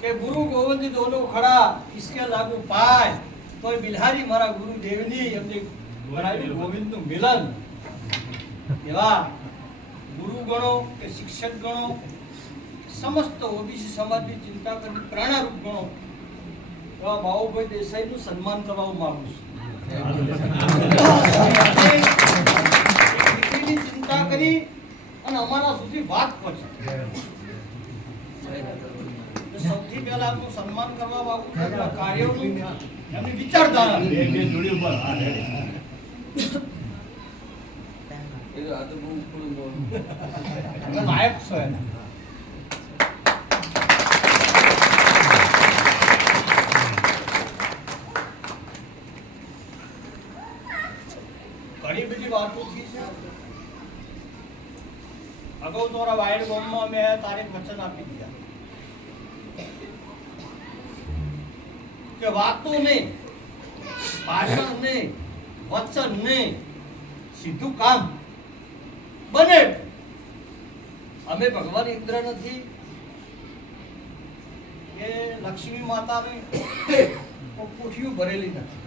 કે ગુરુ ગોવિંદ દોનો ખડા इसके लागू पाय तो बिल्हारी मारा गुरु देवनी એમને બનાવ્યું ગોવિંદનું મિલન એવા ગુરુ ગણો કે શિક્ષક ગણો સમસ્ત ઓબીસી સમાજની ચિંતા કરી પ્રાણારૂપ ગણો એવા બાબુભાઈ દેસાઈનું સન્માન કરવા માંગુ છું. દીકરીની ચિંતા કરી અને અમારા સુધી વાત પહોંચી. સૌથી પહેલા આપનું સન્માન કરવા માંગુ છું એમના કાર્યોનું, એમની વિચારધારા. નાયક છો એના. ઘણી બધી વાતો થઈ છે. અગાઉ તમારા વાયડ ગામમાં મેં તારીખ વચન આપી દીધા કે વાતો નહીં, ભાષણ નહીં, વચન નહીં, સીધું કામ બને. અમે ભગવાન ઇન્દ્ર નથી કે લક્ષ્મી માતાની કોઠીઓ ભરેલી નથી,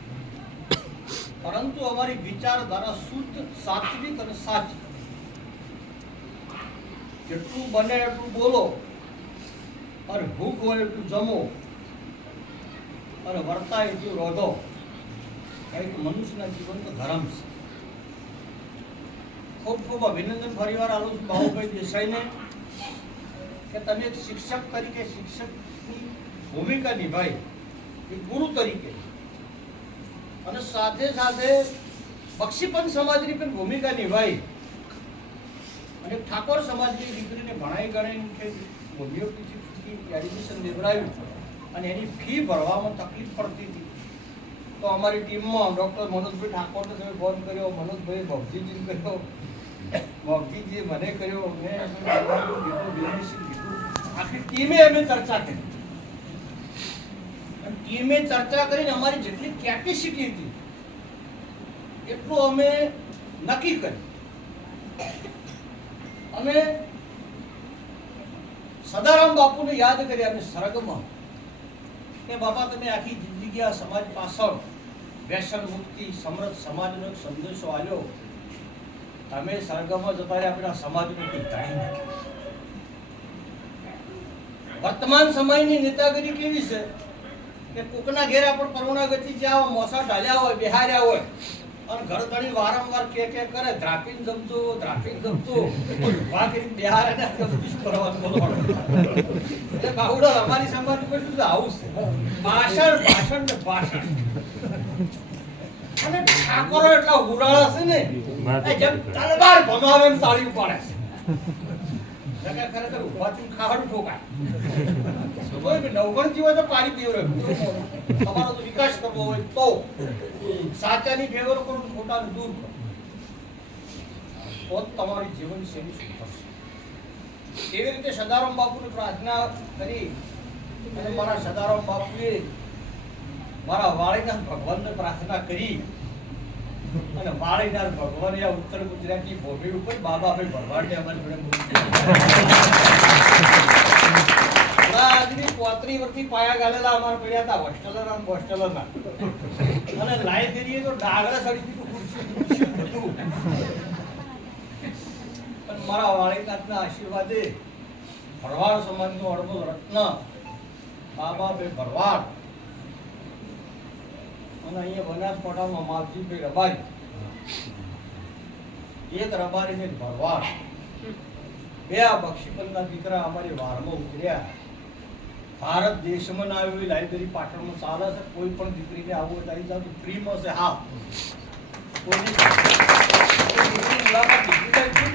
પરંતુ અમારી વિચારધારા શુદ્ધ, સાત્વિક અને સાચી. જેટલું બને એટલું બોલો અને ભૂખ હોય એટલું જમો અને વર્તાય એટલું રોધો. કંઈક મનુષ્યના જીવનનો ધર્મ છે. ખૂબ ખૂબ અભિનંદન ફરીવાર આલું છું બાબુભાઈ દેસાઈને કે તમે એક શિક્ષક તરીકે શિક્ષકની ભૂમિકા નિભાવી, એક ગુરુ તરીકે, અને સાથે સાથે બક્ષીપંચ સમાજની પણ ભૂમિકા નિભાવી અને ઠાકોર સમાજની દીકરીને ભણાઈ ગણાઈ કે હોમિયોપેથી એડમિશન લેવડાવ્યું અને એની ફી ભરવામાં તકલીફ પડતી હતી. તો અમારી ટીમમાં ડૉક્ટર મનોજભાઈ ઠાકોરને તમે ફોન કર્યો, મનોજભાઈ ભવજીજીને કર્યો, ભવજીજીએ મને કર્યો, મેં આખી ટીમે અમે ચર્ચા કરી. ટીમે ચર્ચા કરીને અમારી જેટલી કેપેસિટી હતી એટલું અમે નક્કી કર્યું અને સદારામ બાપુને યાદ કર્યા અમે સ્વર્ગમાં કે બાપા તમે આખી જિંદગી આ સમાજ પાછળ વ્યસન મુક્તિ સમૃદ્ધ સમાજનો સંદેશો આવ્યો, તમે સ્વર્ગમાં જતા રહ્યા આપણા સમાજનું કંઈ ધારી નાખ્યું. વર્તમાન સમયની નેતાગીરી કેવી છે કે કોકના ઘેર આપણે પરોણાગતિ જ્યાં મોસા ઢાલ્યા હોય, બિહાર્યા હોય અને ઘર ધણી વારંવાર કે કરે ધ્રાપીને જમતું, ધ્રાપીને જમતું, ઉભા કરીને બિહાર અને શું કરવાનું બોલવાનું. એટલે બાહુડા અમારી સમાજનું કશું આવું છે, ભાષણ ભાષણ ને ભાષણ. અને ઠાકોરો એટલા હુરાળા છે ને જેમ તલવાર ભમાવે એમ તાળી ઉપાડે છે. ખરેખર ઉભાથી ખાવાનું ઠોકાય. નવગણ જીવો તો પાડી પીવો. તમારો તો વિકાસ કરવો હોય તો સાચાની ફેવર કરો, ખોટાનું દૂર કરો, તો તમારી જીવનશૈલી સુધરશે. એવી રીતે સદારામ બાપુને પ્રાર્થના કરી અને મારા સદારામ બાપુએ મારા વાળીનાથ ભગવાનને પ્રાર્થના કરી અને વાળીનાથ ભગવાન આ ઉત્તર ગુજરાતની ભૂમિ ઉપર બાબાભાઈ ભરવાડને અમારી જોડે પોતરી વર્ષથી પાયા ગાલેલા અમારે પડ્યા હતા હોસ્ટેલરના અને લાઇબ્રેરીએ તો ડાગરા સડી દીધું, ખુરશી બધું. પણ મારા વાળીનાથના આશીર્વાદે ભરવાડ સમાજનો અડધો રત્ન બાબાભાઈ ભરવાડ અને અહીંયા બનાસકાંઠામાં માવજીભાઈ રબારી, એક રબારી ને ભરવાડ, બે આ બક્ષીપંથના દીકરા અમારી વારમાં ઉતર્યા. ભારત દેશમાં ના આવી લાઇબ્રેરી પાટણમાં ચાલે છે. કોઈ પણ દીકરીને આવું હોય તારી સાથે ફ્રીમાં છે. હા, કોઈની મુલાકાત લીધી છે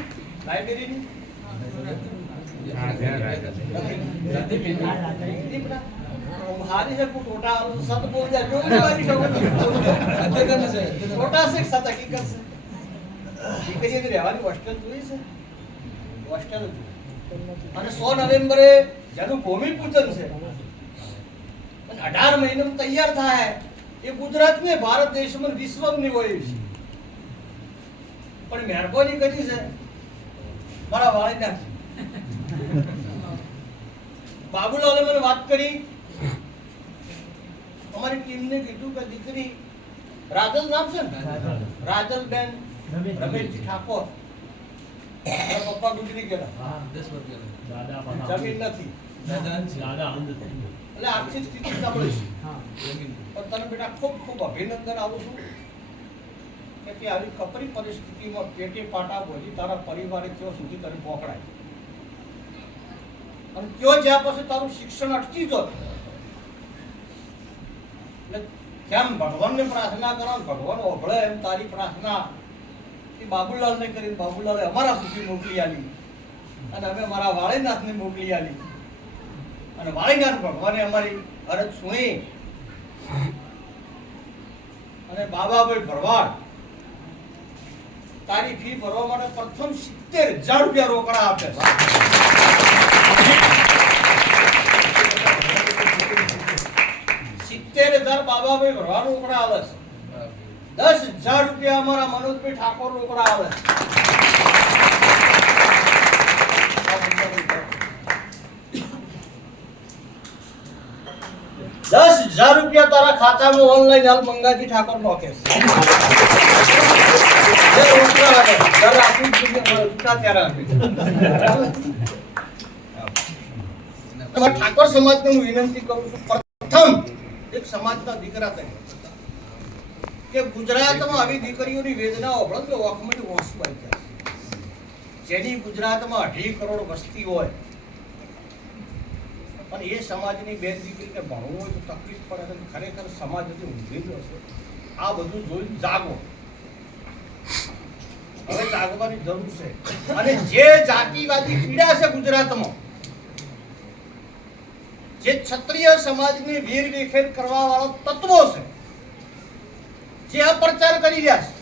લાઇબ્રેરીની? હારી છે ટોટા સત બોલ જાય ટોટા છે સત હકીકત છે. દીકરીઓની રહેવાની હોસ્ટેલ જોઈ છે, હોસ્ટેલ. અને 100 નવેમ્બરે જેનું ભૂમિપૂજન છે અને 18 મહિનામાં તૈયાર થાય એ ગુજરાતને ભારત દેશમાં વિશ્વની હોય છે. પણ મહેરબાની કરી છે મારા વાળીનાથ બાબુલાલે મને વાત કરી, અમારી ટીમને કીધું કે દીકરી રાજલ નામ છે ને, રાજલબેન રમેશજી ઠાકોર, મારા પપ્પા ગુજરી ગયા, જમીન નથી, એટલે આર્થિક સ્થિતિ નબળી છે, પણ તને બેટા ખૂબ ખૂબ અભિનંદન આપું છું કે તે આવી કપરી પરિસ્થિતિમાં પેટે પાટા ભોજી તારા પરિવારે ત્યાં સુધી તને પકડાય, અને ત્યાં જ્યાં પછી તારું શિક્ષણ અટકી જાય, એટલે કેમ ભગવાનને પ્રાર્થના કરો, ભગવાન ઓભળે એમ તારી પ્રાર્થના એ બાબુલાલને કરીને બાબુલાલે અમારા સુધી મોકલી આલી, અને અમે મારા વાળીનાથને મોકલી આલી, અને વાળીનાથ ભગવાને અમારી અરજ સુણી, અને બાબાભાઈ ભરવાડ તારી ફી ભરવા માટે પ્રથમ 70,000 રૂપિયા રોકડા આપે છે. 70,000 બાબાભાઈ ભરવાડ રોકડા આવે છે. 10,000 રૂપિયા અમારા મનોજભાઈ ઠાકોર રોકડા આવે છે. 10,000 રૂપિયા તારા ખાતામાં ઓનલાઈન હાલ મંગાજી ઠાકોર નોખે છે. ઠાકોર સમાજને હું વિનંતી કરું છું, પ્રથમ એક સમાજના દીકરા તરીકે કે ગુજરાતમાં આવી દીકરીઓની વેદના ઓળખ તો ઓખમડી ઓછું આવી જાય, જેની ગુજરાતમાં 2.5 કરોડ વસ્તી હોય, અને એ સમાજની બેન દીકરીને ભણવું હોય તો તકલીફ પડે, ખરેખર સમાજ હજી ઊંઘેલો હશે. આ બધું જોઈને જાગો, હવે જાગવાની જરૂર છે. અને જે જાતિવાદી પીડા છે ગુજરાતમાં, જે ક્ષત્રિય સમાજને વીર વિખેર કરવા વાળો તત્વો છે, જે આ પ્રચાર કરી રહ્યા છે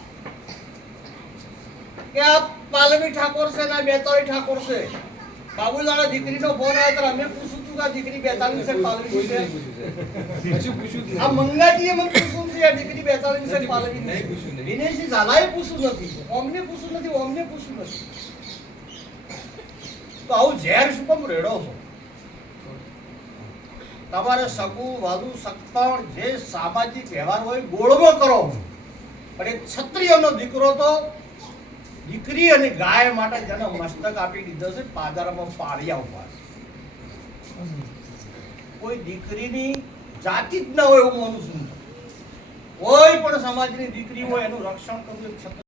કે આ પાલવી ઠાકોર છે ને 42 ઠાકોર છે. બાબુલાલા દીકરીનો ફોન આવ્યો તો અમે પૂછ્યું તું કે દીકરી 42 છે પાલવી છે, આ મંગાજીએ મને પૂછ્યું છે આ દીકરી 42 છે પાલવી નહીં, દિનેશજી ઝાલાએ પૂછ્યું નથી, ઓમને પૂછ્યું નથી, ઓમને પૂછ્યું નથી. તો આવું ઝેર શું કેમ રેડો છો? તમારે સગું વાલું સગપણ જે સામાજિક વ્યવહાર હોય ગોળમાં કરો, પણ એક ક્ષત્રિયનો દીકરો તો દીકરી અને ગાય માટે જેનો મસ્તક આપી દીધો છે, પાદરમાં પાળિયા ઉભા છે. કોઈ દીકરીની જાતિ જ ના હોય એવું માનું છું. કોઈ પણ સમાજની દીકરી હોય એનું રક્ષણ કરવું